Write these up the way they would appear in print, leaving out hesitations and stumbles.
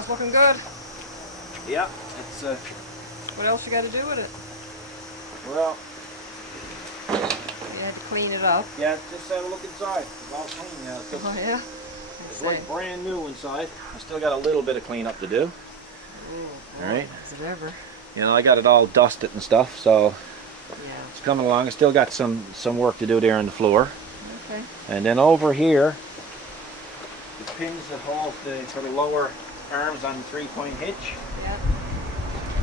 it's looking good. Yeah, it's What else you got to do with it? well, You had to clean it up. yeah, just have a look inside. It's all clean now. Oh yeah? It's like brand new inside. I still got a little bit of cleanup to do. Ooh, All right. Is it ever? You know, I got it all dusted and stuff, so Yeah. it's coming along. I still got some work to do there on the floor. Okay. And then over here, the pins that hold the sort of lower arms on the 3-point hitch. Yeah.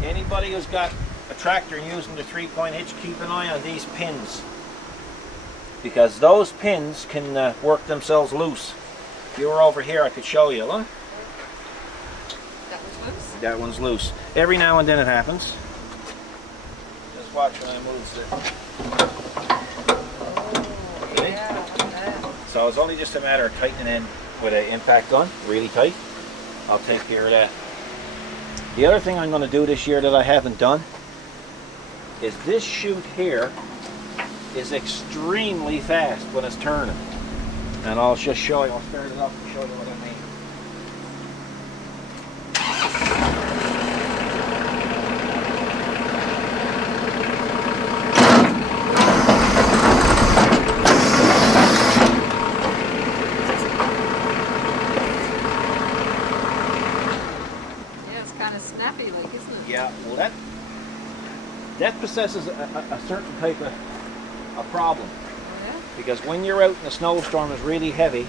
Anybody who's got a tractor using the 3-point hitch, keep an eye on these pins, because those pins can work themselves loose. If you were over here, I could show you. Look. That one's loose? That one's loose. Every now and then it happens. Just watch when I move it. Oh, Okay. yeah, look at that. So it's only just a matter of tightening in with an impact gun, really tight. I'll take care of that. The other thing I'm going to do this year that I haven't done is this chute here is extremely fast when it's turning. And I'll just show you, I'll start it up and show you what I mean. Yeah, it's kind of snappy like, isn't it? Yeah, well that possesses a certain type of a problem. Oh, yeah? Because when you're out and the snowstorm is really heavy,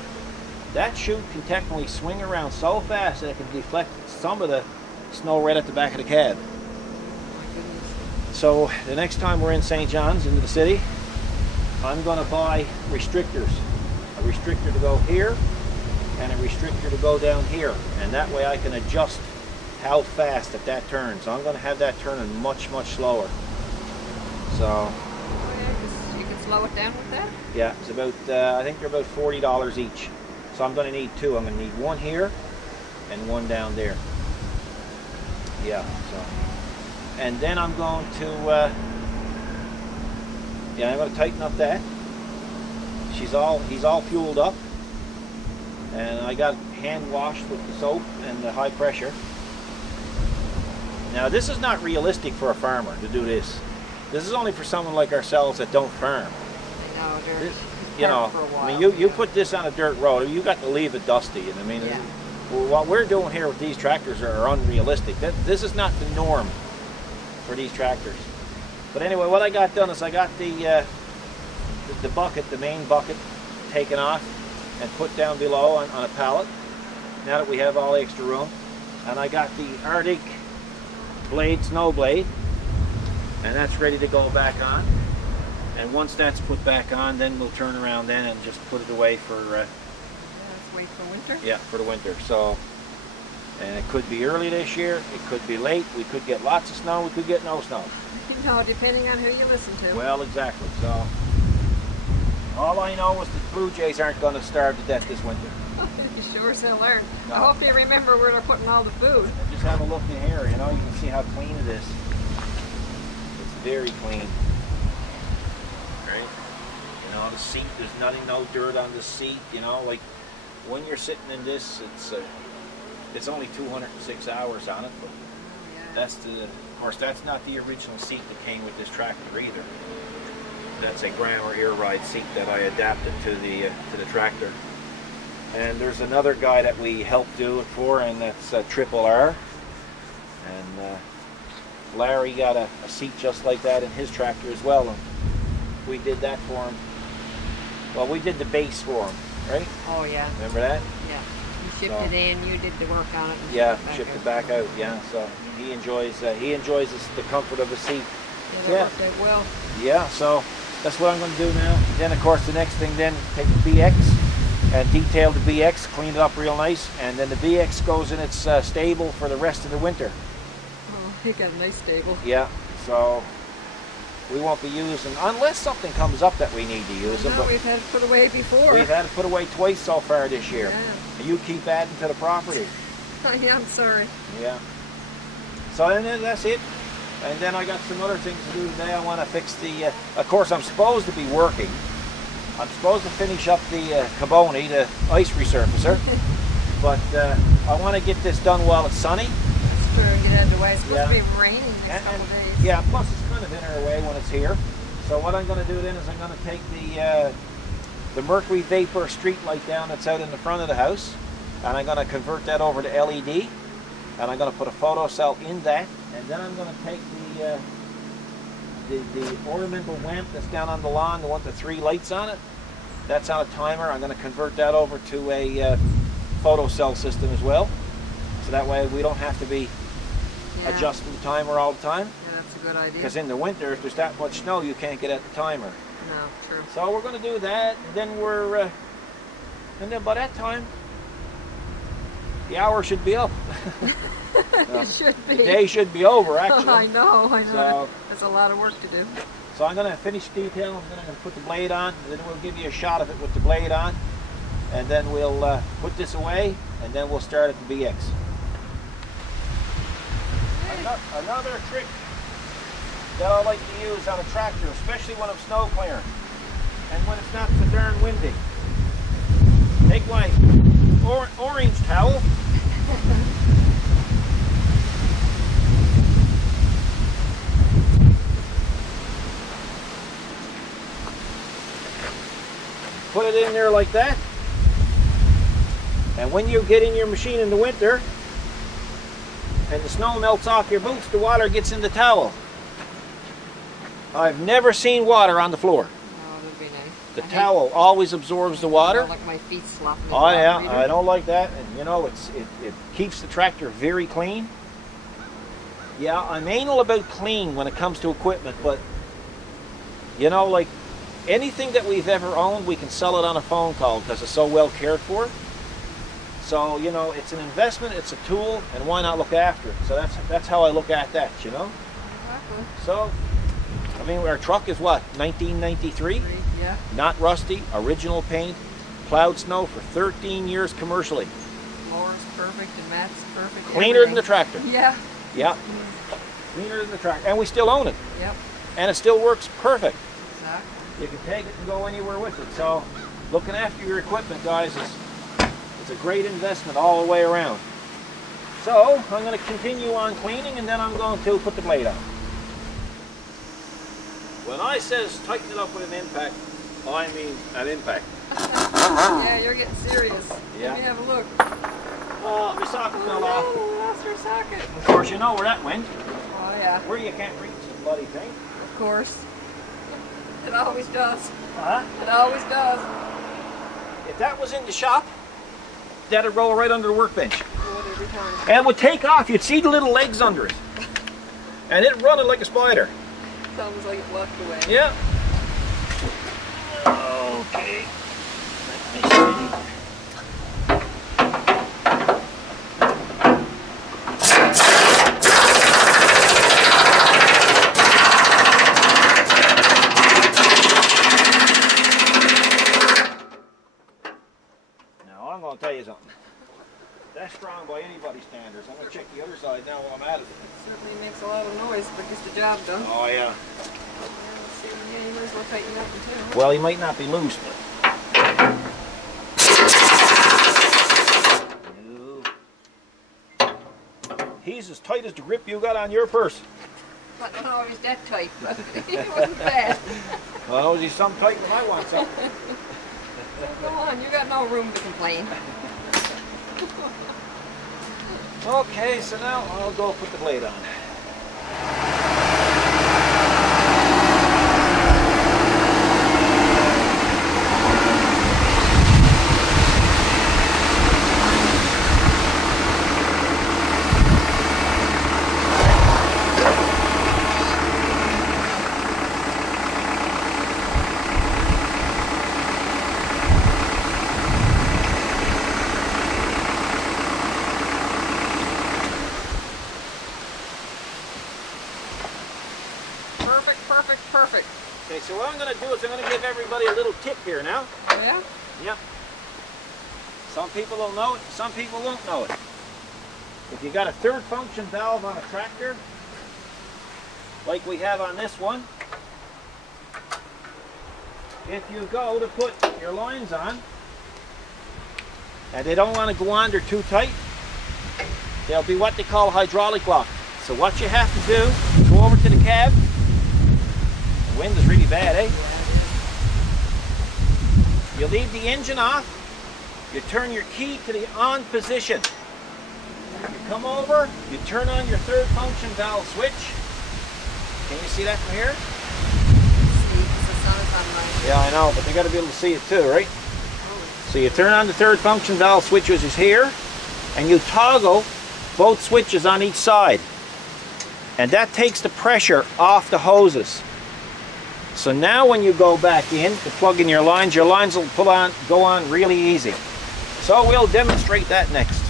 that chute can technically swing around so fast that it can deflect some of the snow right at the back of the cab. Oh, my goodness. So the next time we're in St. John's into the city, I'm going to buy restrictors. A restrictor to go here and a restrictor to go down here. And that way I can adjust how fast that turns. So I'm going to have that turning much, much slower. So Oh, yeah, 'cause you can slow it down with that? yeah, it's about, I think they're about $40 each. So I'm going to need two. I'm going to need one here and one down there. Yeah, so. And then I'm going to, yeah, I'm going to tighten up that. He's all fueled up. And I got hand washed with the soap and the high pressure. Now this is not realistic for a farmer to do this. This is only for someone like ourselves that don't farm. I know, they're This, you know, for a while. I mean, you put this on a dirt road, you got to leave it dusty. And I mean, Yeah. well, what we're doing here with these tractors are unrealistic. This is not the norm for these tractors. But anyway, what I got done is I got the bucket, the main bucket, taken off and put down below on a pallet. Now that we have all the extra room, and I got the Arctic blade, snow blade, and that's ready to go back on. And once that's put back on, then we'll turn around then and just put it away for Let's wait for winter. yeah, for the winter. So, and it could be early this year, it could be late, we could get lots of snow, we could get no snow. You know, depending on who you listen to. Well, exactly. So all I know is the Blue Jays aren't going to starve to death this winter. You sure as hell learn. No. I hope you remember where they're putting all the food. Just have a look in here, you know, you can see how clean it is. It's very clean. Right? You know, the seat, there's nothing, no dirt on the seat, you know, like when you're sitting in this, it's only 206 hours on it, but Yeah. that's of course, that's not the original seat that came with this tractor either. That's a Grandma air ride seat that I adapted to the tractor. And there's another guy that we helped do it for, and that's Triple R. And Larry got a seat just like that in his tractor as well. And we did that for him. Well, we did the base for him, right? Oh yeah. Remember that? Yeah. You shipped it in. You did the work on it. And Yeah, shipped shipped it back out. Yeah, so he enjoys the comfort of the seat. Yeah, that worked out well. Yeah, so that's what I'm going to do now. Then, of course, the next thing then, take the BX and detail the BX, clean it up real nice, and then the BX goes in its stable for the rest of the winter. Oh, you got a nice stable. Yeah, so we won't be using, unless something comes up that we need to use them. No, But we've had it put away before. we've had it put away twice so far this year. Yeah. And you keep adding to the property. Yeah, I'm sorry. Yeah. So then that's it. And then I got some other things to do today. I want to fix the, of course I'm supposed to be working. I'm supposed to finish up the Kubota, the ice resurfacer. But I want to get this done while it's sunny. That's true, get out of the way. It's supposed to be raining next couple of days. Yeah, plus it's kind of in our way when it's here. So what I'm going to do then is I'm going to take the mercury vapor street light down that's out in the front of the house, and I'm going to convert that over to LED, and I'm going to put a photo cell in that, and then I'm going to take the ornamental lamp that's down on the lawn, the one with the 3 lights on it. That's on a timer. I'm going to convert that over to a photo cell system as well, so that way we don't have to be adjusting the timer all the time. Yeah, that's a good idea. Because in the winter, if there's that much snow, you can't get at the timer. No, true. So we're going to do that, and then and then by that time, the hour should be up. It should be. The day should be over, actually. I know. So, that's a lot of work to do. So I'm going to finish the detail, and then I'm going to put the blade on, and then we'll give you a shot of it with the blade on, and then we'll put this away, and then we'll start at the BX. Another trick that I like to use on a tractor, especially when I'm snow clearing and when it's not so darn windy. Take my orange towel. Put it in there like that. And when you get in your machine in the winter and the snow melts off your boots, the water gets in the towel. I've never seen water on the floor. Oh, that'd be nice. The towel always absorbs the water. I don't like my feet slopping. Oh yeah, I don't like that. And you know, it keeps the tractor very clean. Yeah, I'm anal about clean when it comes to equipment, but you know, like anything that we've ever owned, we can sell it on a phone call because it's so well cared for. So, you know, it's an investment, it's a tool, and why not look after it? So that's how I look at that, you know? Exactly. So, I mean, our truck is what, 1993? Yeah. Not rusty, original paint, plowed snow for 13 years commercially. Floor's perfect and mat's perfect. Cleaner than the tractor. Yeah. Yeah. Cleaner than the tractor. And we still own it. Yep. And it still works perfect. Exactly. You can take it and go anywhere with it. So, looking after your equipment, guys, it's a great investment all the way around. So, I'm going to continue on cleaning, and then I'm going to put the blade on. When I says tighten it up with an impact, I mean an impact. Yeah, you're getting serious. Yeah. Let me have a look. Oh, my socket fell off. Oh, that's your socket. Of course, you know where that went. Oh, yeah. Where you can't reach the bloody thing. Of course. It always does. Huh? It always does. If that was in the shop, that'd roll right under the workbench. Do it every time. And it would take off. You'd see the little legs under it. And it'd run it like a spider. It's almost like it walked away. Yeah. Okay. Let me see. Now I'm going to tell you something. That's strong by anybody's standards. I'm going to check the other side now while I'm at it. Certainly makes a lot of noise, but gets the job done. Oh yeah. Yeah, let's see. Yeah, you might as well tighten that one too. Well, he might not be loose, but. He's as tight as the grip you got on your purse. I don't know if he's that tight, but he wasn't bad. Well, he's some tight when I want something. Come on, you got no room to complain. Okay, so now I'll go put the blade on. Perfect. Okay, so what I'm going to do is I'm going to give everybody a little tip here now. Yeah? Yep. Some people will know it, some people won't know it. If you got a third function valve on a tractor, like we have on this one, if you go to put your lines on, and they don't want to go on, they're too tight, they'll be what they call hydraulic lock. So what you have to do, go over to the cab. The wind is really bad, eh? You leave the engine off, you turn your key to the on position. You come over, you turn on your third function valve switch. Can you see that from here? Yeah, I know, but they got to be able to see it too, right? So you turn on the third function valve switch, which is here, and you toggle both switches on each side. And that takes the pressure off the hoses. So now when you go back in to plug in your lines will go on really easy. So we'll demonstrate that next.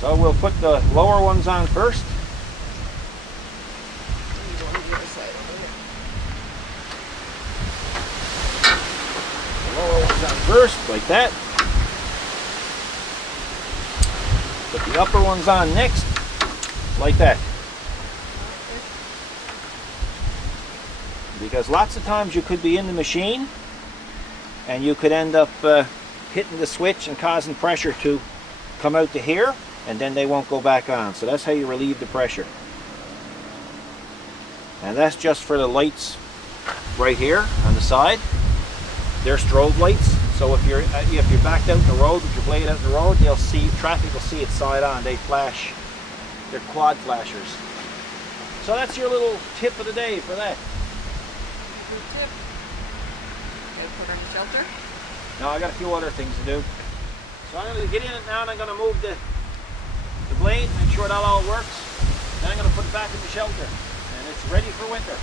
So we'll put the lower ones on first. The lower ones on first, like that. Put the upper ones on next, like that. Because lots of times you could be in the machine and you could end up hitting the switch and causing pressure to come out to here, and then they won't go back on. So that's how you relieve the pressure. And that's just for the lights right here on the side. They're strobe lights. So if you're backed out in the road with your blade out in the road, traffic will see it side on. They flash. They're quad flashers. So that's your little tip of the day for that. Good tip. Okay, put her in the shelter. No, I got a few other things to do. So I'm going to get in it now, and I'm going to move the blade, make sure that all works. Then I'm going to put it back in the shelter, and it's ready for winter.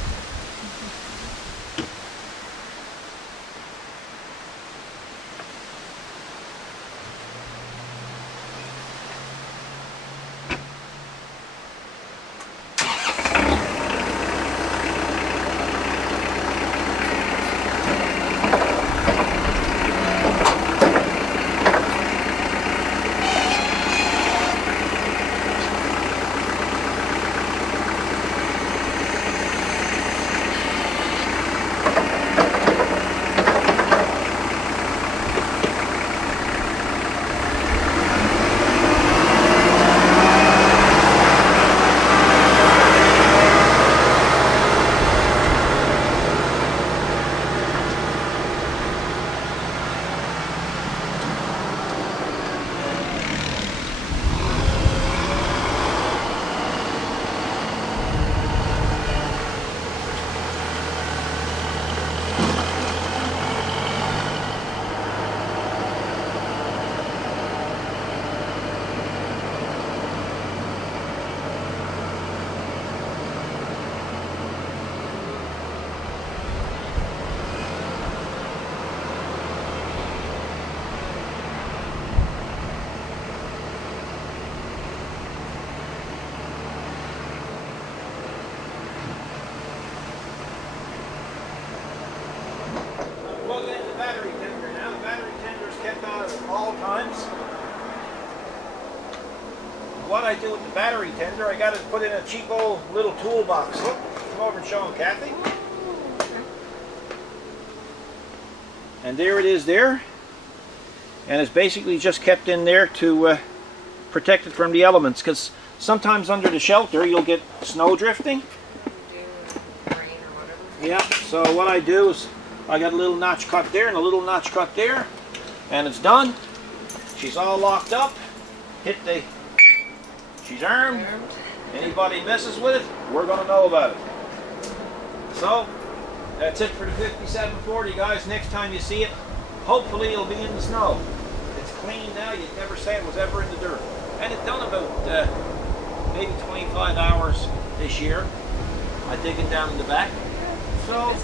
What I do with the battery tender, I got it put in a cheap old little toolbox. Look, come over and show them, Kathy. And there it is there. And it's basically just kept in there to protect it from the elements, because sometimes under the shelter you'll get snow drifting. Yeah, so what I do is I got a little notch cut there and a little notch cut there, and it's done. She's all locked up. She's armed. Anybody messes with it, we're going to know about it. So, that's it for the 5740, guys. Next time you see it, hopefully it'll be in the snow. It's clean now. You'd never say it was ever in the dirt. And it's done about maybe 25 hours this year. I dig it down in the back. So,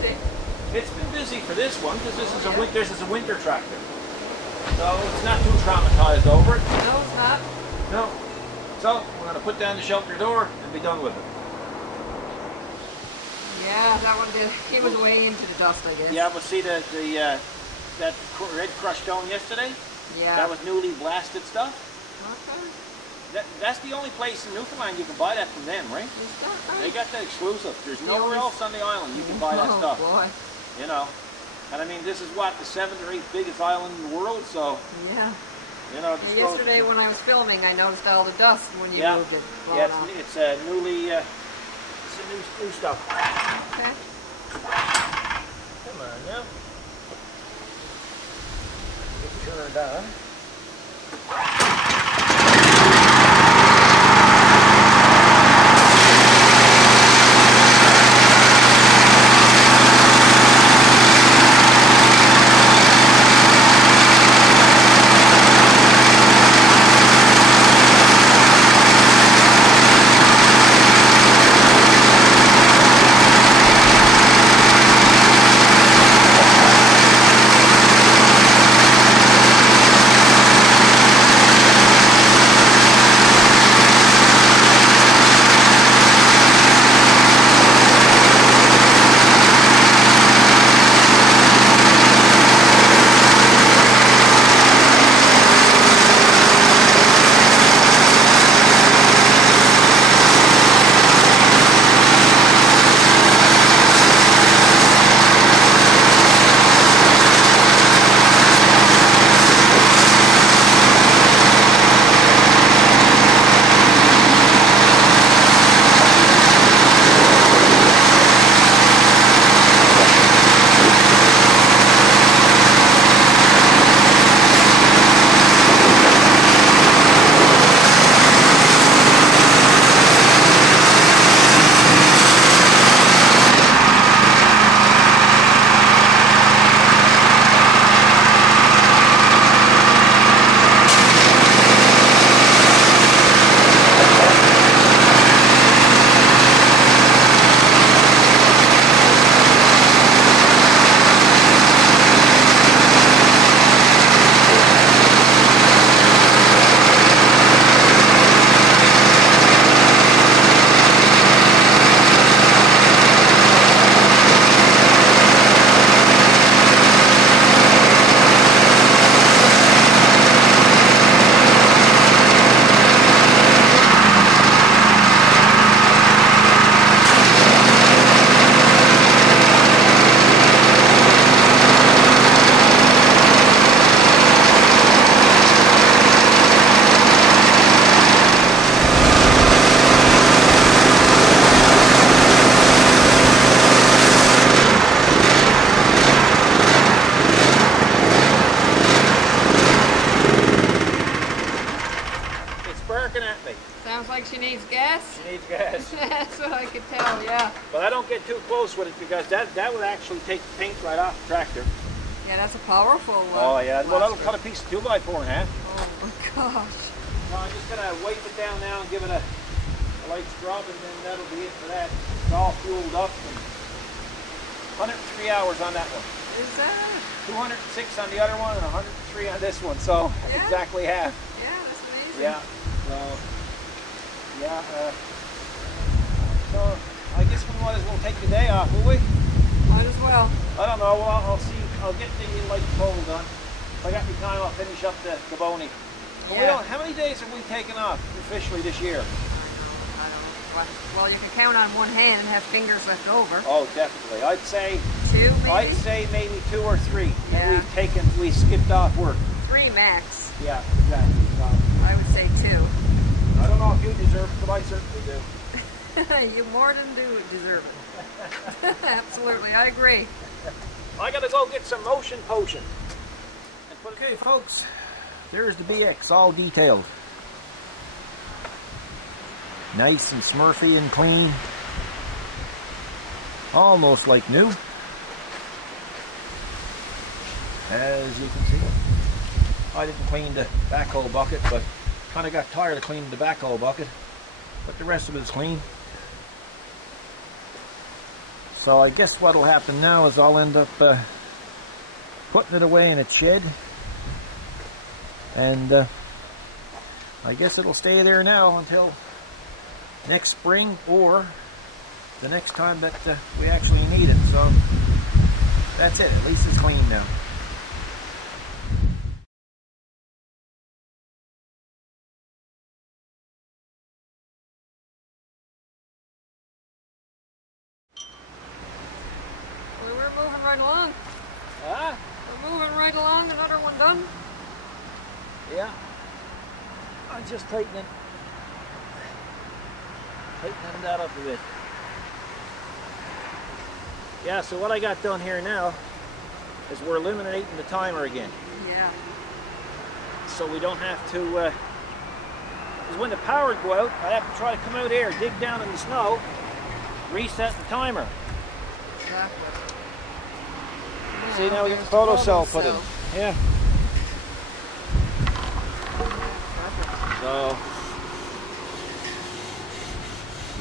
it's been busy for this one, because this is a winter tractor. So, it's not too traumatized over it. No, it's not. No. So, we're going to put down the shelter door and be done with it. Yeah, that one did. He was way into the dust, I guess. Yeah, but see that red crushed stone yesterday? Yeah. That was newly blasted stuff. Okay. That's the only place in Newfoundland you can buy that from them, right? Is that right? They got that exclusive. There's nowhere else on the island you can buy that stuff. Oh boy. You know. And I mean, this is what, the 7th or 8th biggest island in the world, so. Yeah. You know, yeah, yesterday when I was filming, I noticed all the dust when you moved it. Yeah, it's a newly, it's a new stuff. Okay. Come on now. Get turned on. Sounds like she needs gas. She needs gas. That's what I could tell, yeah. But I don't get too close with it because that would actually take the paint right off the tractor. Yeah, that's a powerful one. Oh yeah, well that'll cut a piece of 2x4 in half. Oh my gosh. So I'm just gonna wipe it down now and give it a light scrub, and then that'll be it for that. It's all fueled up. And 103 hours on that one. Is that? 206 on the other one and 103 on this one, so yeah. Exactly half. Yeah, that's amazing. Yeah, so, yeah, so I guess we might as well take the day off, will we? Might as well. I don't know, well, I'll see, I'll get the light pole done. If I got any time, I'll finish up the Kubota. Yeah. We don't, how many days have we taken off officially this year? I don't know. Well, you can count on one hand and have fingers left over. Oh, definitely. I'd say 2 maybe? I'd say maybe 2 or 3. Yeah. And we skipped off work. 3 max. Yeah, exactly. I would say 2. I don't know if you deserve it, but I certainly do. You more than do deserve it. Absolutely, I agree. I gotta go get some motion potion. Okay, folks, there's the BX, all detailed. Nice and smurfy and clean. Almost like new. As you can see. I didn't clean the backhoe bucket, but kind of got tired of cleaning the backhoe bucket. But the rest of it is clean. So I guess what'll happen now is I'll end up putting it away in a shed. And I guess it'll stay there now until next spring or the next time that we actually need it. So that's it. At least it's clean now. Well, we're moving right along. Ah? We're moving right along, another one done. Yeah. I'm just tightening that up a bit. Yeah, so what I got done here now is we're eliminating the timer again. Yeah. So we don't have to, because when the power would go out, I have to try to come out here, dig down in the snow, reset the timer. Exactly. See, now we get the photo cell put in. Yeah. So,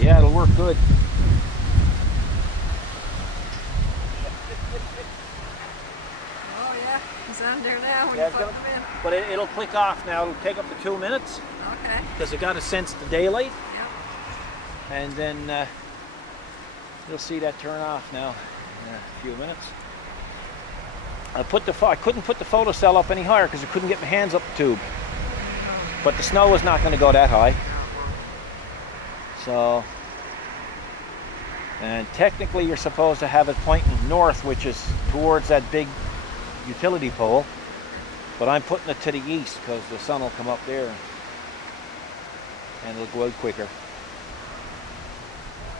yeah, it'll work good. Oh yeah, it's on there now when Yeah, you put them in. But it'll click off now. It'll take up to 2 minutes Okay. because it got to sense the daylight, Yep. and then you'll see that turn off now in a few minutes. I couldn't put the photo cell up any higher because I couldn't get my hands up the tube. But the snow is not going to go that high. So, and technically you're supposed to have it pointing north, which is towards that big utility pole. But I'm putting it to the east because the sun will come up there and it'll go out quicker.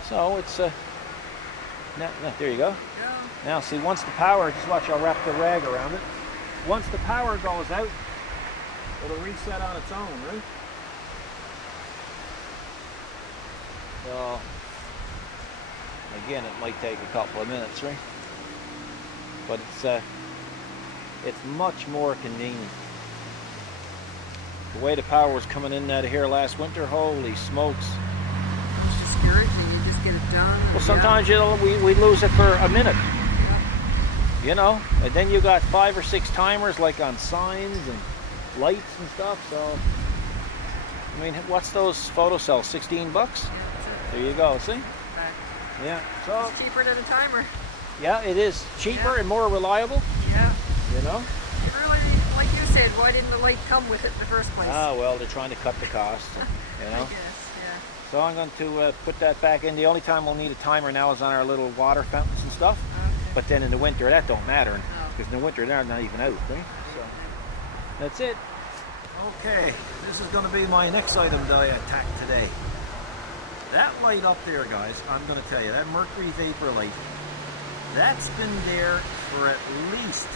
So it's no, there you go. Yeah. Now see, once the power, just watch, I'll wrap the rag around it. Once the power goes out, it'll reset on its own, right? So, again, it might take a couple of minutes, right? But it's much more convenient. The way the power was coming in out of here last winter, holy smokes. It's discouraging. You just get it done. Well, sometimes we lose it for a minute. Yeah. You know, and then you got 5 or 6 timers like on signs and lights and stuff. So, I mean, what's those photo cells? 16 bucks? Yeah, that's it. There you go. See? Back. Yeah. So It's cheaper than a timer. yeah, it is cheaper Yeah. and more reliable. Yeah. You know. It really, like you said, why didn't the light come with it in the first place? Ah, well, they're trying to cut the cost. You I know. guess, yeah. So I'm going to put that back in. The only time we'll need a timer now is on our little water fountains and stuff. Okay. But then in the winter, that don't matter. No. Because in the winter, they're not even out, right? So that's it. Okay, this is going to be my next item that I attacked today. That light up there, guys, I'm going to tell you, that mercury vapor light, that's been there for at least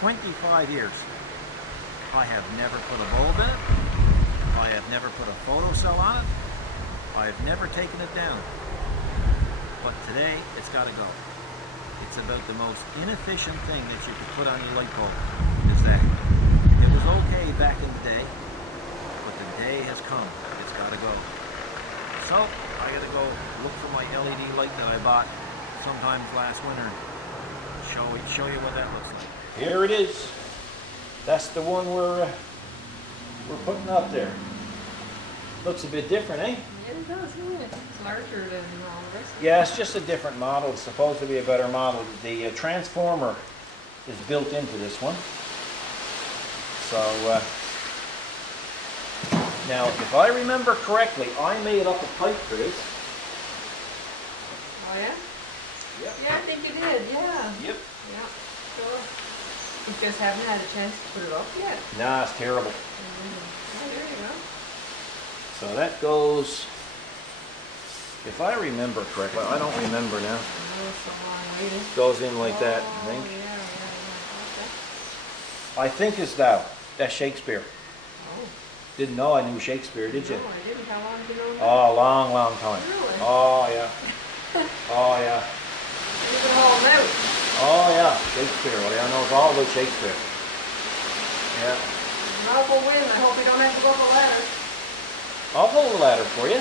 25 years. I have never put a bulb in it. I have never put a photo cell on it. I have never taken it down. But today, it's got to go. It's about the most inefficient thing that you could put on your light bulb, is that. It was okay back in the day, but the day has come. It's got to go. So, I got to go look for my LED light that I bought sometimes last winter. Show you what that looks like. Here it is. That's the one we're putting up there. Looks a bit different, eh? Yeah, it does, yeah. It's larger than all the rest. Yeah, it's just a different model. It's supposed to be a better model. The transformer is built into this one. So, now, if I remember correctly, I made up a pipe trace. Oh yeah? Yep. Yeah, I think you did, yeah. Yep. Yeah, sure. You just haven't had a chance to put it up yet. Nah, it's terrible. Oh, there you go. So that goes, if I remember correctly, I don't remember now. Oh, it's a long way to... Goes in like that, I think. Oh, yeah, okay. I think it's that's Shakespeare. Oh. Didn't know I knew Shakespeare, did you? No, I didn't. How long did you know that? Oh, long, long time. Really? Oh, yeah. Oh, yeah. You can hold them out. Oh, yeah. Shakespeare. Well, I know all about Shakespeare. Yeah. Mouthful wind. I hope you don't have to go up a ladder. I'll hold the ladder for you.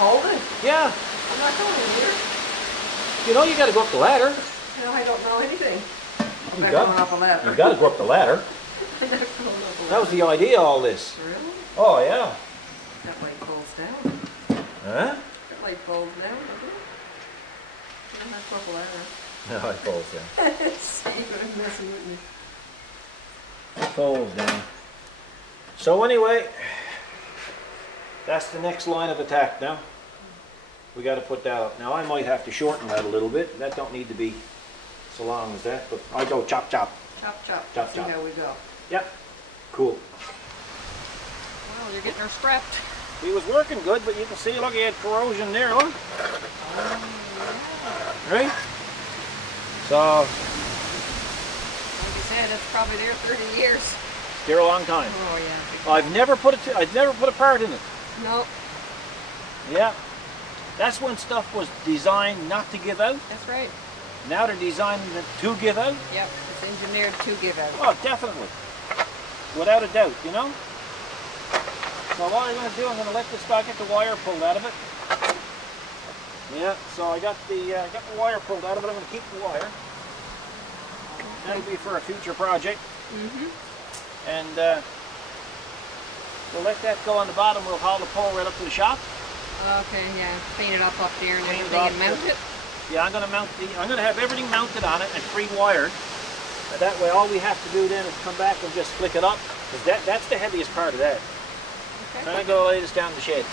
Hold it. Yeah. I'm not going in here. You know you got to go up the ladder. No, I don't know anything. You I'm got, not going up a ladder. you got to go up the ladder. I'm not going up a ladder. That was the idea of all this. Really? Oh, yeah. That light falls down. Huh? That light falls down, doesn't it? I'm not going up a ladder. No, it falls down. See, I'm messing with me. It falls down. So anyway, that's the next line of attack now. We got to put that up. Now I might have to shorten that a little bit. That don't need to be so long as that, but I go chop chop. Chop, chop. Chop, See chop. how we go. Yep. Cool. Well, you're getting her scrapped. He was working good, but you can see, look, he had corrosion there, look. Oh, yeah. Right? So, Like you said, it's probably there 30 years. there a long time. Oh, yeah. I've never put a part in it. No, Yeah. That's when stuff was designed not to give out. that's right. Now they're designing it to give out. Yep, it's engineered to give out. Oh, definitely. Without a doubt, you know? So what I'm going to do, I'm going to let this guy get the wire pulled out of it. Yeah, so I got the wire pulled out of it. I'm going to keep the wire. That'll be for a future project. And we'll let that go on the bottom. We'll haul the pole right up to the shop. Okay, yeah. Clean it up there and Clean it everything up. and mount it. Yeah, I'm going to have everything mounted on it and pre-wired. That way all we have to do then is come back and just flick it up. Because that's the heaviest part of that. Okay. So I'm going to go lay this down in the shed.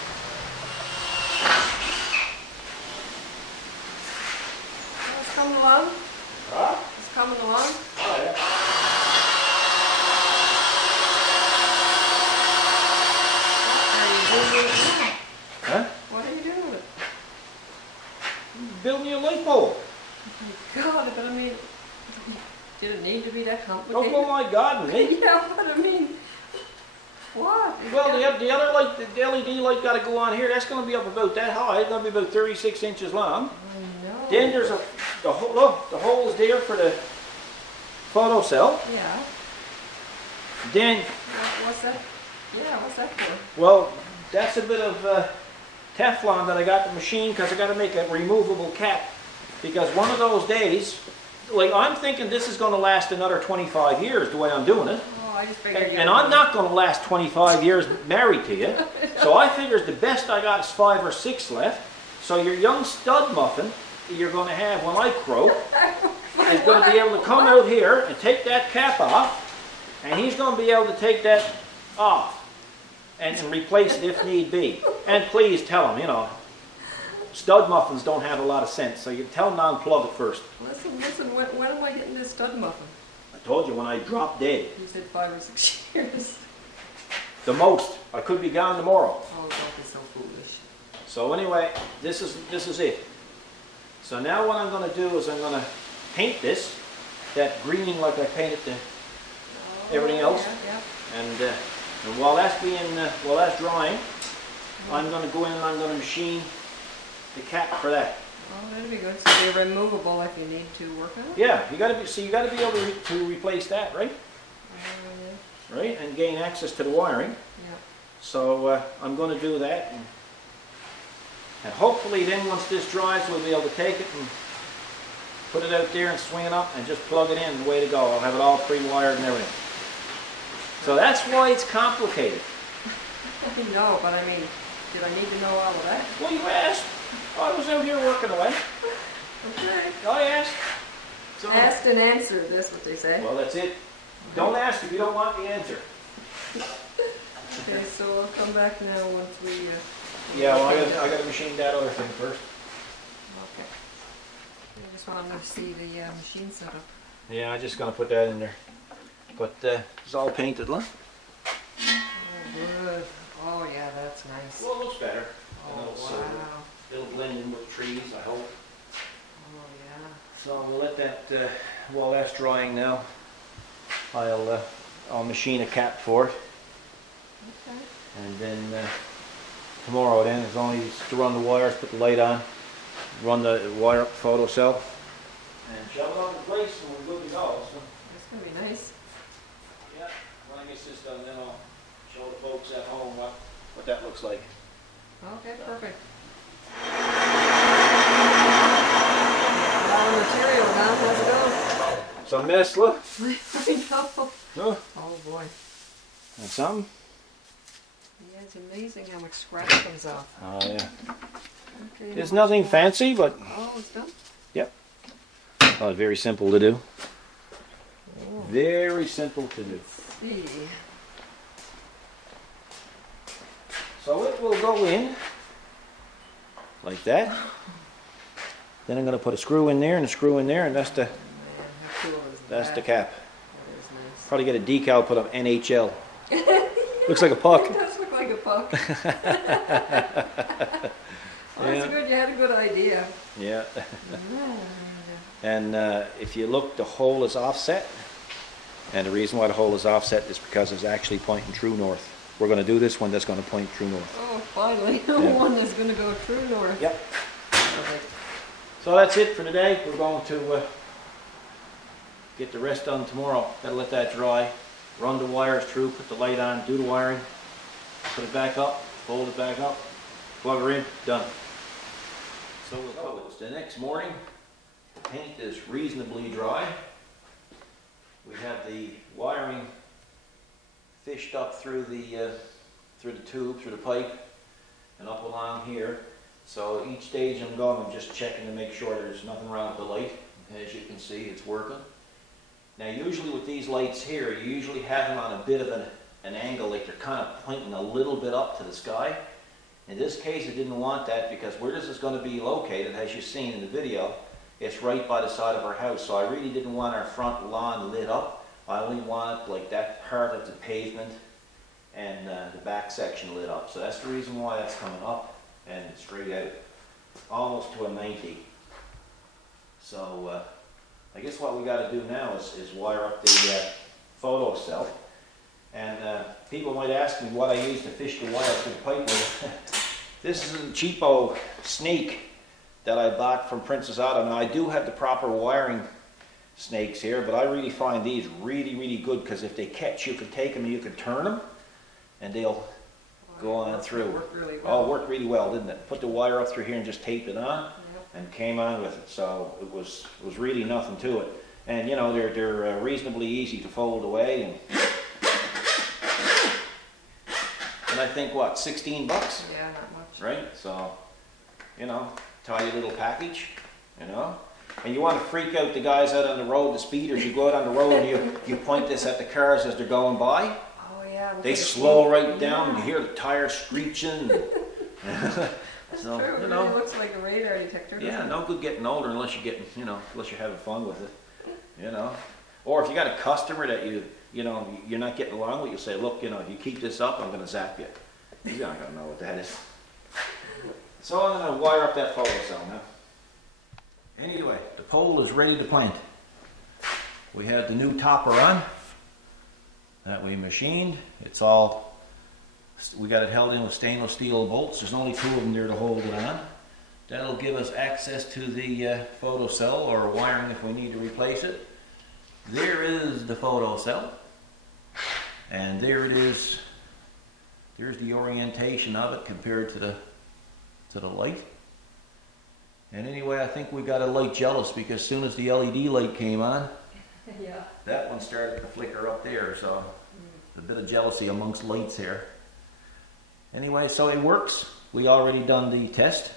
It's coming along. Huh? It's coming along. Oh, yeah. What are you doing with it? Huh? What are you doing with it? Build me a light pole. God, but I mean, did it need to be that complicated? Oh my God, mate. Yeah, but I mean, what? Well, the other light, the LED light got to go on here. That's going to be up about that high. It's going to be about 36 inches long. I know. Then there's the holes there for the photo cell. Yeah. Then, What's that? Yeah, what's that for? well, that's a bit of Teflon that I got the machine because I got to make a removable cap. Because one of those days, like I'm thinking this is going to last another 25 years the way I'm doing it. Oh, I just figured. And I'm not going to last 25 years married to you. So I figures the best I got is 5 or 6 left. So your young stud muffin you're going to have when I croak is going to be able to come out here and take that cap off. And he's going to be able to take that off and replace it if need be. And please tell him, you know, stud muffins don't have a lot of sense. So you tell them to unplug it first. Listen, when am I getting this stud muffin? I told you when I drop dead. You said 5 or 6 years. The most. I could be gone tomorrow. Oh, don't be so foolish. So anyway, this is it. So now what I'm going to do is I'm going to paint this, that green like I painted everything else. Yeah. And while that's drying, I'm going to go in and I'm going to machine the cap for that. Oh, that'd be good. So they're removable if you need to work on it. Yeah, you got to be able to replace that, right? Yeah. Right, and gain access to the wiring. Yeah. So I'm going to do that. And hopefully then once this dries we'll be able to take it and put it out there and swing it up and just plug it in and away to go. I'll have it all pre-wired and everything. So that's why it's complicated. I know, but I mean, did I need to know all of that? Well, you asked. I was out here working away. Okay. I asked. So, Asked and answered, that's what they say. well, that's it. Don't ask if you don't want the answer. Okay, so I'll come back now once we... Yeah, well, I got to machine that other thing first. Okay. I just wanted to see the machine setup. Yeah, I'm just going to put that in there. But it's all painted, look. Oh, good. Oh, yeah, that's nice. Well, it looks better. Oh, wow. It'll blend in with trees, I hope. Oh, yeah. So we'll let that, while that's drying now, I'll machine a cap for it. Okay. And then tomorrow then, it's only to run the wires, put the light on, run the wire up the photo cell, and shove it on the place and we're good to go. So, That's going to be nice. yeah, when I get this done then I'll show the folks at home what that looks like. Okay, perfect. All the material now, how's it going? It's a mess, look. I know. Oh, Oh boy. that's something. Yeah, it's amazing how much scrap comes off. Oh yeah. Okay, It's nothing fancy, but oh, it's done? yep. Oh, very simple to do. Oh, Very simple to do. see. So it will go in like that. Then I'm going to put a screw in there and a screw in there, and that's the That's the cap. That is nice. Probably get a decal put up NHL. Looks like a puck. It does look like a puck. Well, that's good. You had a good idea. Yeah. And if you look, the hole is offset. And the reason why the hole is offset is because it's actually pointing true north. We're going to do this one that's going to point true north. Oh, finally. Yeah. One that's going to go true north. Yep. Perfect. So that's it for today. We're going to get the rest done tomorrow. Got to let that dry. Run the wires through, put the light on, do the wiring, put it back up, fold it back up, plug her in, done. So it's the next morning. The paint is reasonably dry. We have the wiring fished up through the tube, through the pipe, and up along here. So each stage I'm going, I'm just checking to make sure there's nothing wrong with the light. As you can see, it's working. Now usually with these lights here, you usually have them on a bit of an angle, like they're kind of pointing a little bit up to the sky. In this case, I didn't want that because where this is going to be located, as you've seen in the video, it's right by the side of our house. So I really didn't want our front lawn lit up. I only wanted like that part of the pavement and the back section lit up. So that's the reason why that's coming up and straight out, almost to a 90. So I guess what we got to do now is wire up the photo cell. And people might ask me what I use to fish the wire through the pipe with. This is a cheapo snake that I bought from Princess Auto. Now I do have the proper wiring snakes here, but I really find these really good because if they catch, you can take them and you can turn them and they'll go on through. Worked really well. Oh, it worked really well, didn't it? Put the wire up through here and just taped it on. And came on with it, so it was really nothing to it. And you know they're reasonably easy to fold away, and I think what, 16 bucks? Yeah, not much. Right? So you know, tidy little package, you know. And you want to freak out the guys out on the road, the speeders. You go out on the road and you point this at the cars as they're going by. Oh yeah. They slow right down. You hear the tires screeching. That's So, true. It you know, really looks like a radar detector. Yeah, no good getting older unless you're getting, you know, unless you're having fun with it, you know. Or if you got a customer that you know, you're not getting along with, you say, look, you know, if you keep this up, I'm going to zap you. You're not going to know what that is. So I'm going to wire up that photo cell now. Anyway, the pole is ready to plant. We have the new topper on that we machined. It's all, we got it held in with stainless steel bolts. There's only 2 of them there to hold it on. That'll give us access to the photo cell or wiring if we need to replace it. There is the photo cell. And there it is. There's the orientation of it compared to the light. And anyway, I think we got a light jealous because as soon as the LED light came on, Yeah. that one started to flicker up there. So a bit of jealousy amongst lights here. Anyway, so it works. We already done the test.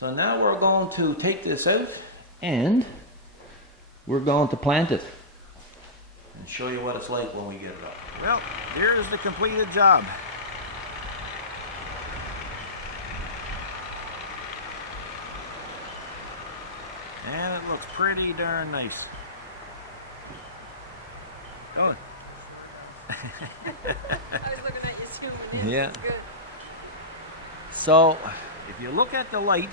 So now we're going to take this out and we're going to plant it and show you what it's like when we get it up. Well, here's the completed job. And it looks pretty darn nice. Going. I was looking at you too. Yeah. That's good. So, if you look at the light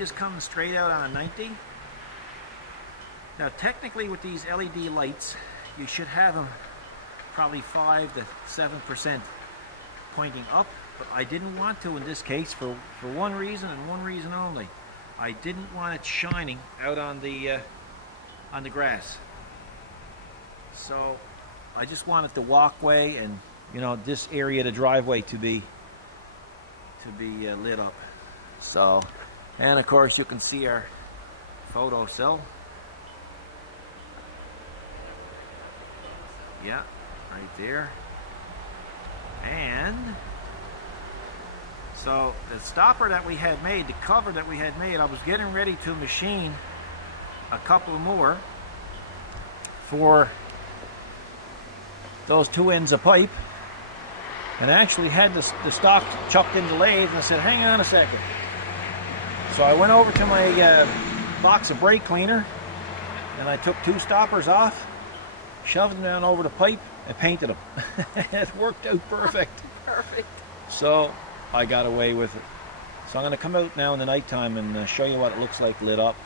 is coming straight out on a 90. Now, technically with these LED lights, you should have them probably 5 to 7% pointing up, but I didn't want to in this case for one reason and one reason only. I didn't want it shining out on the grass. So I just wanted the walkway and, you know, this area of the driveway to be lit up. So, and of course you can see our photo cell. Yeah, right there. And so the stopper that we had made, the cover that we had made, I was getting ready to machine a couple more for those 2 ends of pipe, and I actually had the stock chucked in the lathe, and I said, hang on a second. So I went over to my box of brake cleaner, and I took 2 stoppers off, shoved them down over the pipe, and painted them. It worked out perfect. Perfect. So I got away with it. So I'm going to come out now in the nighttime and show you what it looks like lit up.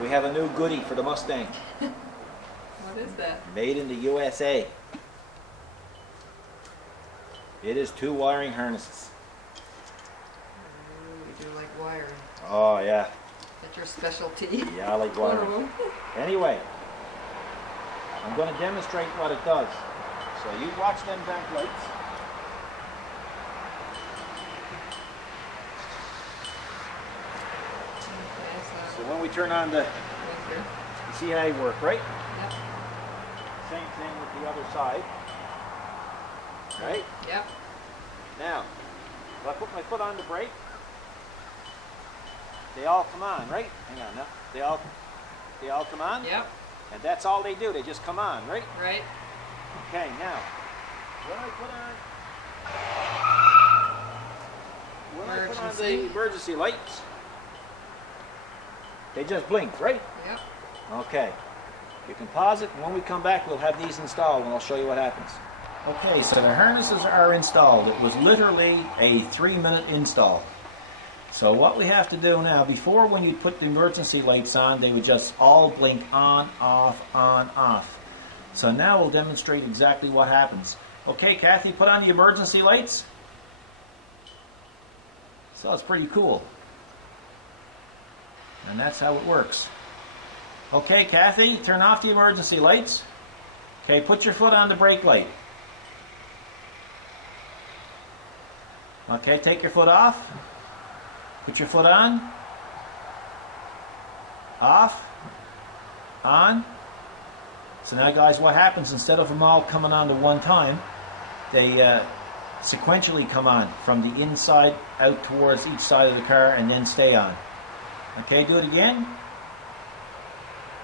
We have a new goodie for the Mustang. What is that? Made in the USA. It is 2 wiring harnesses. You do like wiring. Oh yeah. That's your specialty. Yeah, I like wiring. Anyway, I'm going to demonstrate what it does. So you watch them back lights. So when we turn on the, you see how they work, right? Yep. Same thing with the other side. Right? Yep. Now, if I put my foot on the brake, they all come on, right? Hang on now. They all come on? Yep. And that's all they do. They just come on, right? Right. Okay, now, when I put on the emergency lights, they just blink, right? Yep. Okay. You can pause it, and when we come back, we'll have these installed, and I'll show you what happens. Okay, so the harnesses are installed. It was literally a 3-minute install. So what we have to do now, before when you put the emergency lights on, they would just all blink on, off, on, off. So now we'll demonstrate exactly what happens. Okay, Kathy, put on the emergency lights. So it's pretty cool. And that's how it works. Okay, Kathy, turn off the emergency lights. Okay, put your foot on the brake light. Okay, take your foot off. Put your foot on. Off. On. So now, guys, what happens, instead of them all coming on at one time, they sequentially come on from the inside out towards each side of the car and then stay on. Okay, do it again.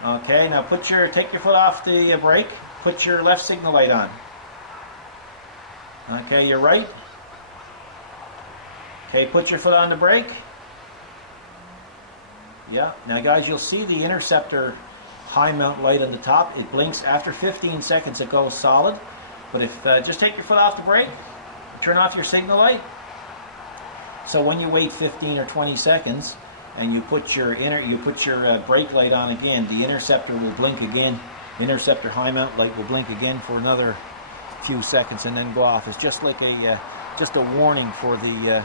Okay, now take your foot off the brake. Put your left signal light on. Okay, your right. Okay, put your foot on the brake. Yeah, now guys, you'll see the interceptor high mount light on the top. It blinks after 15 seconds, it goes solid. But if just take your foot off the brake, turn off your signal light. So when you wait 15 or 20 seconds and you put your brake light on again, the interceptor will blink again. The interceptor high mount light will blink again for another few seconds and then go off. It's just like just a warning for the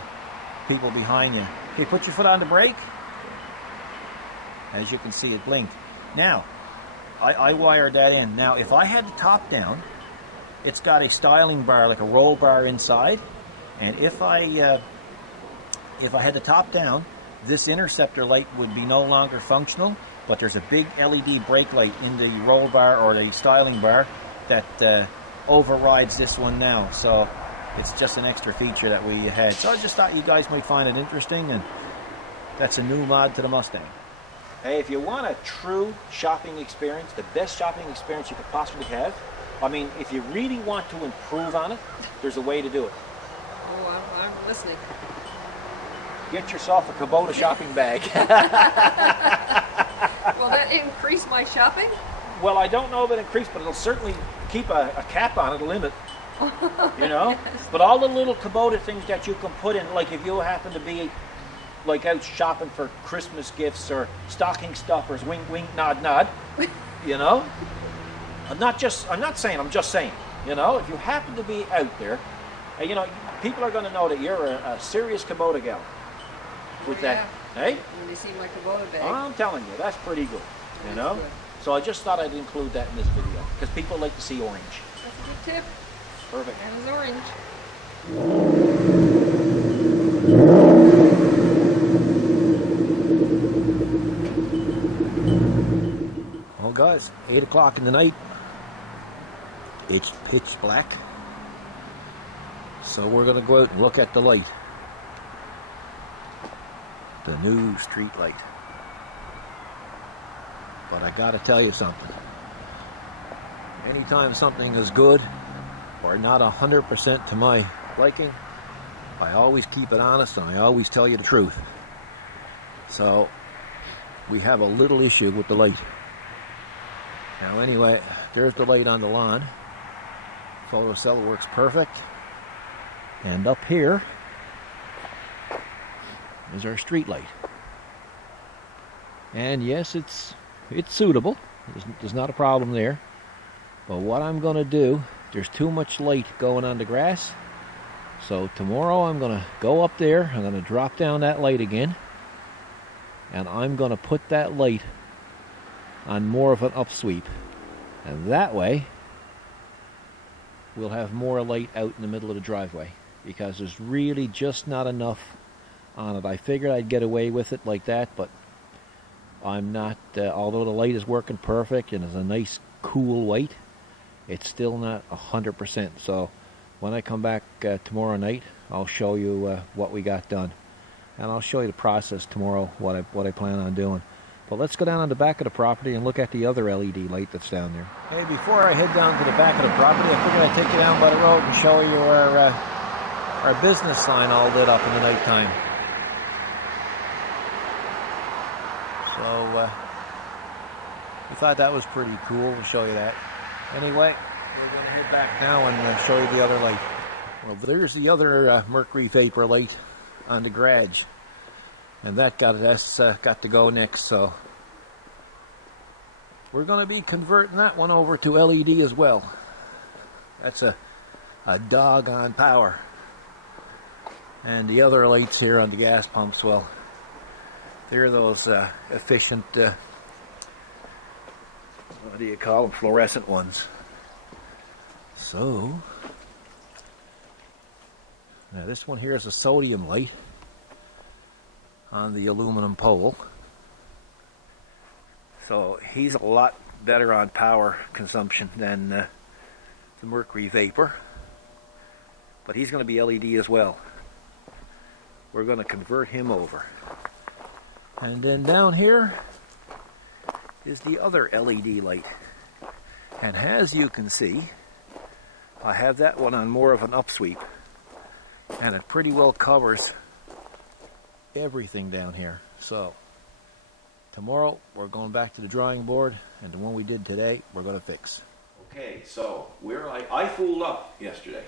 people behind you. Okay, put your foot on the brake. As you can see, it blinked. Now, I wired that in. Now, if I had the top down, it's got a styling bar, like a roll bar inside. And if I had the top down, this interceptor light would be no longer functional. But there's a big LED brake light in the roll bar or the styling bar that overrides this one now. So it's just an extra feature that we had. So I just thought you guys might find it interesting, and that's a new mod to the Mustang. Hey, if you want a true shopping experience, the best shopping experience you could possibly have, I mean, if you really want to improve on it, there's a way to do it. Oh, I'm listening. Get yourself a Kubota shopping bag. Will that increase my shopping? Well, I don't know if it increased, but it'll certainly keep a cap on it, a limit. You know? Yes. But all the little Kubota things that you can put in, like if you happen to be like out shopping for Christmas gifts or stocking stuffers, wink, wink, nod, nod, you know? I'm just saying, you know, if you happen to be out there, you know, people are going to know that you're a serious Kubota gal with that, hey? When they see my Kubota bag. I'm telling you, that's pretty good, you know? Good. So I just thought I'd include that in this video, because people like to see orange. That's a good tip. Perfect. And an orange. Well guys, 8 o'clock in the night. It's pitch black. So we're going to go out and look at the light. The new street light. But I got to tell you something. Anytime something is good or not 100% to my liking, I always keep it honest and I always tell you the truth. So we have a little issue with the light. Now anyway, there's the light on the lawn. Photocell works perfect. And up here is our street light. And yes, it's suitable. There's not a problem there. But what I'm going to do, there's too much light going on the grass. So tomorrow I'm going to go up there, I'm going to drop down that light again. And I'm going to put that light on more of an upsweep. And that way, we'll have more light out in the middle of the driveway. Because there's really just not enough on it. I figured I'd get away with it like that, but I'm not, although the light is working perfect and is a nice cool white, it's still not 100%. So when I come back tomorrow night, I'll show you what we got done. And I'll show you the process tomorrow, what I plan on doing. But let's go down on the back of the property and look at the other LED light that's down there. Hey, before I head down to the back of the property, I figured I'd take you down by the road and show you our business sign all lit up in the nighttime. So we thought that was pretty cool. We'll show you that. Anyway, we're going to head back now and show you the other light. Well, there's the other mercury vapor light on the garage, and that's got to go next. So we're going to be converting that one over to LED as well. That's a doggone power. And the other lights here on the gas pumps, well, they're those efficient, what do you call them, fluorescent ones. So, now this one here is a sodium light on the aluminum pole. So he's a lot better on power consumption than the mercury vapor. But he's going to be LED as well. We're going to convert him over. And then down here is the other LED light. And as you can see, I have that one on more of an upsweep. And it pretty well covers everything down here. So tomorrow we're going back to the drawing board, and the one we did today we're going to fix. Okay, so I fooled up yesterday.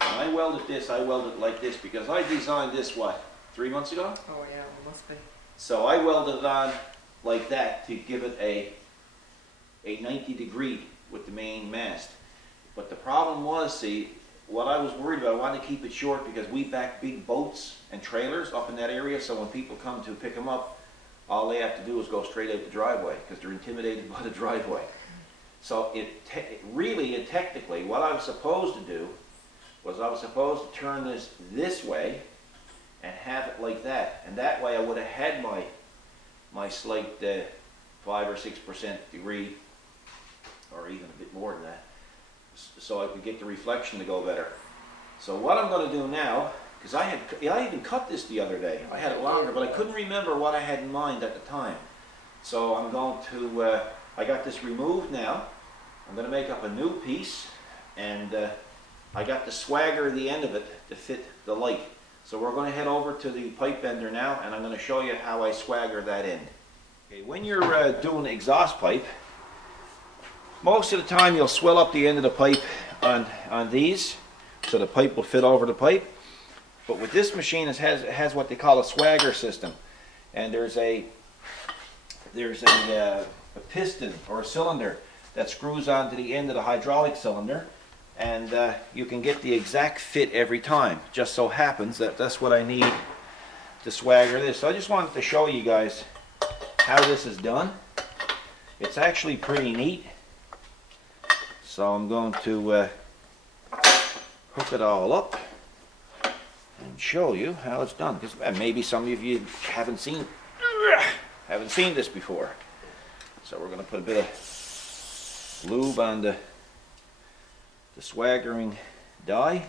When I welded it like this because I designed this, what, 3 months ago? Oh yeah, it must be. So I welded it on like that to give it a 90 degree with the main mast. But the problem was, see, what I was worried about, I wanted to keep it short because we back big boats and trailers up in that area, so when people come to pick them up, all they have to do is go straight out the driveway because they're intimidated by the driveway. So technically, what I was supposed to do was I was supposed to turn this way and have it like that. And that way I would have had my slight 5 or 6% degree, or even a bit more than that, so I could get the reflection to go better. So what I'm going to do now, because I even cut this the other day. I had it longer, but I couldn't remember what I had in mind at the time. So I'm going to, I got this removed now. I'm going to make up a new piece, and I got the swagger at the end of it to fit the light. So we're going to head over to the pipe bender now, and I'm going to show you how I swagger that end. Okay, when you're doing the exhaust pipe, most of the time you'll swell up the end of the pipe on these, so the pipe will fit over the pipe. But with this machine, it has what they call a swagger system, and there's a piston or a cylinder that screws onto the end of the hydraulic cylinder, and you can get the exact fit every time. Just so happens that that's what I need to swagger this. So I just wanted to show you guys how this is done. It's actually pretty neat. So I'm going to hook it all up and show you how it's done, because maybe some of you haven't seen this before. So we're going to put a bit of lube on the swaggering die,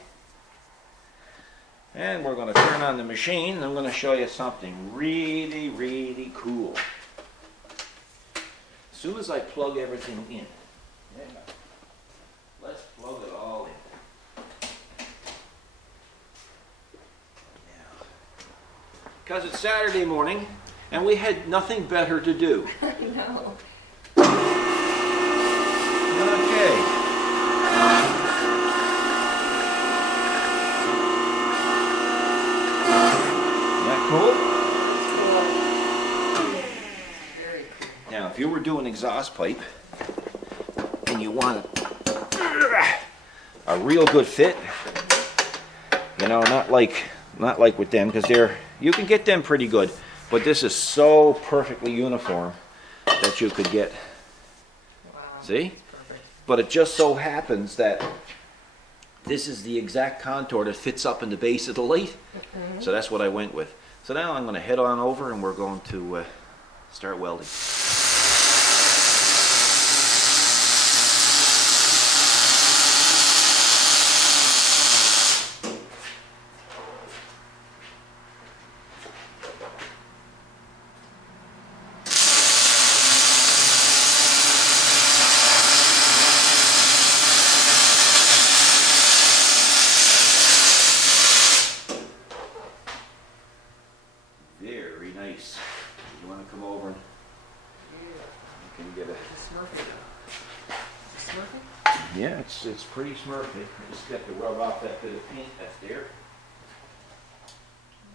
and we're going to turn on the machine, and I'm going to show you something really, really cool. As soon as I plug everything in, let's plug it all in. Because it's Saturday morning and we had nothing better to do. I know. Now, if you were doing exhaust pipe and you want a real good fit, you know, not like with them, because you can get them pretty good, but this is so perfectly uniform that you could get. Wow. See? But it just so happens that this is the exact contour that fits up in the base of the light. So that's what I went with. So now I'm going to head on over and we're going to start welding. Very nice. You want to come over and you can get a Smurfy? Yeah, it's pretty smurfy. I just got to rub off that bit of paint that's there.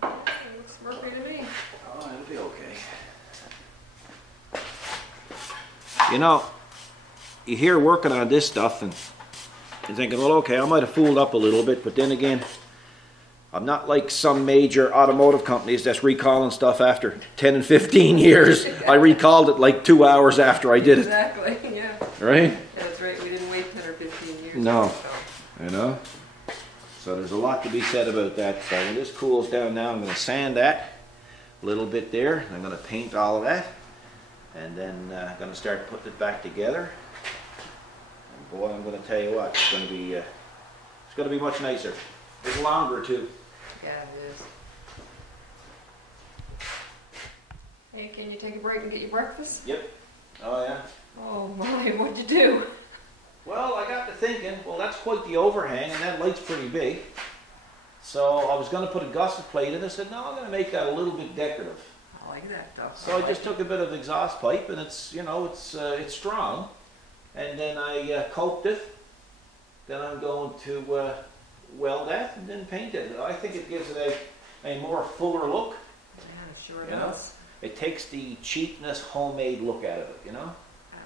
It looks smurfy to me. Oh, it'll be okay. You know, you hear working on this stuff and you're thinking, well, okay, I might have fooled up a little bit, but then again, I'm not like some major automotive companies that's recalling stuff after 10 and 15 years. I recalled it like 2 hours after I did it. Exactly, yeah. Right? Yeah, that's right. We didn't wait 10 or 15 years. No. So. You know? So there's a lot to be said about that. So when this cools down now, I'm going to sand that a little bit there. I'm going to paint all of that. And then I'm going to start putting it back together. And boy, I'm going to tell you what, it's going to be much nicer. It's longer too. Yeah, it is. Hey, can you take a break and get your breakfast? Yep. Oh yeah. Oh my, what'd you do? Well, I got to thinking, well, that's quite the overhang, and that light's pretty big. So I was going to put a gusset plate in. I said, no, I'm going to make that a little bit decorative. I like that stuff. So I just took a bit of exhaust pipe, and it's, you know, it's strong. And then I coped it. Then I'm going to weld that and then paint it. I think it gives it a more fuller look. Yeah, sure You know? does. It takes the cheapness, homemade look out of it, you know?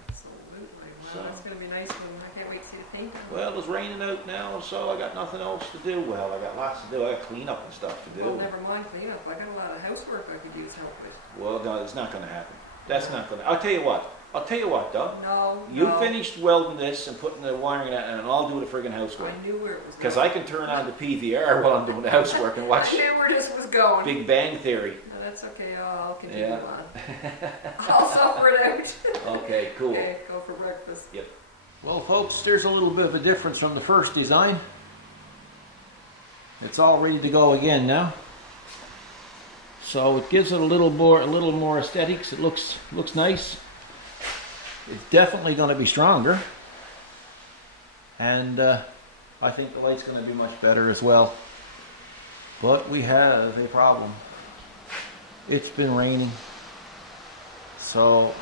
Absolutely. Well, So- it's going to be nice when I can't wait to see the paint. Well, it's raining out now, so I got nothing else to do. Well, I got lots to do. I got cleanup and stuff to do. Well, never mind cleanup. I got a lot of housework I could use help with. Well, no, it's not going to happen. That's not going to. I'll tell you what, Doug. No, You no. finished welding this and putting the wiring in it, and I'll do the friggin' housework. I knew where it was going. Because I can turn on the PVR while I'm doing the housework and watch I knew where this was going. Big Bang Theory. No, that's okay. I'll continue Yeah. on. I'll suffer it out. Okay, cool. Okay, go for breakfast. Yep. Well, folks, there's a little bit of a difference from the first design. It's all ready to go again now. So it gives it a little more aesthetics. It looks nice. It's definitely going to be stronger, and I think the light's going to be much better as well. But we have a problem. It's been raining, so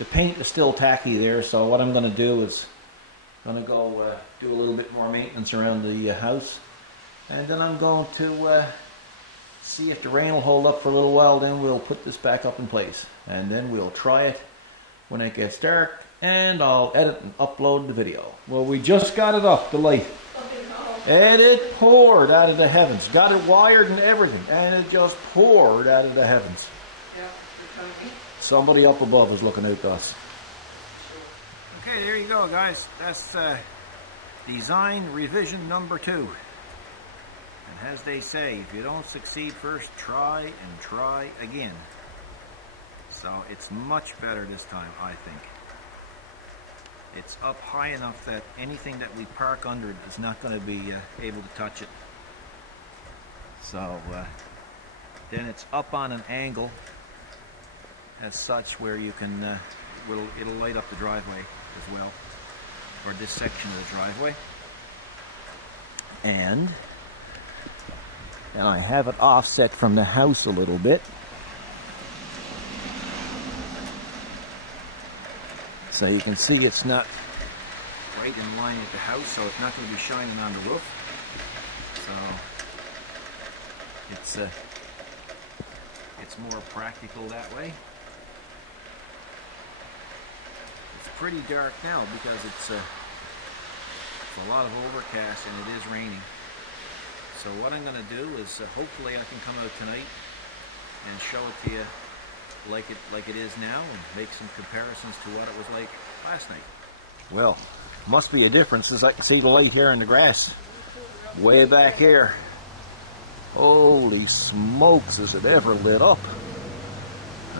the paint is still tacky there. So what I'm going to do is going to go do a little bit more maintenance around the house, and then I'm going to see if the rain will hold up for a little while. Then we'll put this back up in place, and then we'll try it when it gets dark, and I'll edit and upload the video. Well, we just got it up, the light. And it poured out of the heavens. Got it wired and everything, and it just poured out of the heavens. Yeah, you're telling me. Somebody up above is looking out to us. Okay, there you go, guys. That's design revision number 2. And as they say, if you don't succeed first, try and try again. So it's much better this time, I think. It's up high enough that anything that we park under it is not going to be able to touch it. So then it's up on an angle as such where you can, it'll light up the driveway as well, or this section of the driveway. And I have it offset from the house a little bit. So you can see it's not right in line with the house, so it's not going to be shining on the roof. So it's more practical that way. pretty dark now because it's a lot of overcast and it is raining. So what I'm going to do is hopefully I can come out tonight and show it to you like it is now and make some comparisons to what it was like last night. Well, must be a difference as I can see the light here in the grass way back here. Holy smokes, is it ever lit up?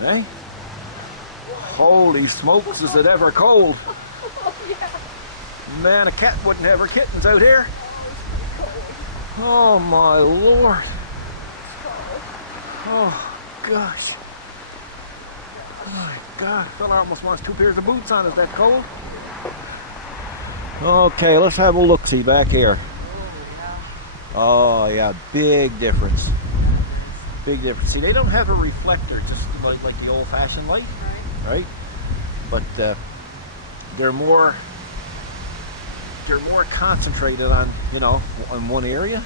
Eh? Holy smokes, is it ever cold? Man, a cat wouldn't have her kittens out here. Oh my Lord. Oh gosh. Oh my God, fella almost wants 2 pairs of boots on. Is that cold? Okay, let's have a look-see back here. Oh yeah, big difference. Big difference. See, they don't have a reflector, just like the old-fashioned light, right? But they're more concentrated on, you know, on one area.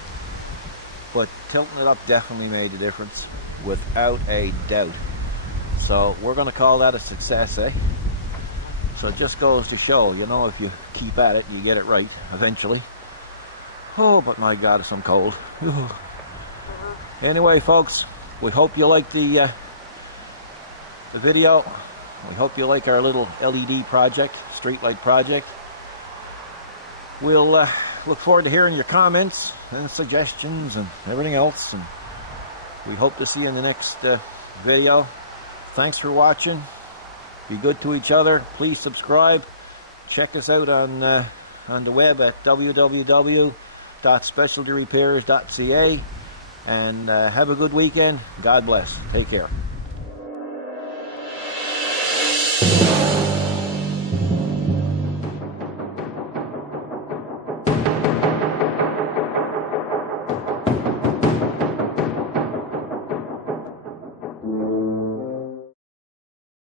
But tilting it up definitely made a difference, without a doubt. So we're going to call that a success, eh? So it just goes to show, you know, if you keep at it, you get it right eventually. Oh, but my God, I'm cold. Anyway, folks, we hope you like the video. We hope you like our little LED project, streetlight project. We'll look forward to hearing your comments and suggestions and everything else. And we hope to see you in the next video. Thanks for watching. Be good to each other. Please subscribe. Check us out on the web at www.specialtyrepairs.ca. And have a good weekend. God bless. Take care.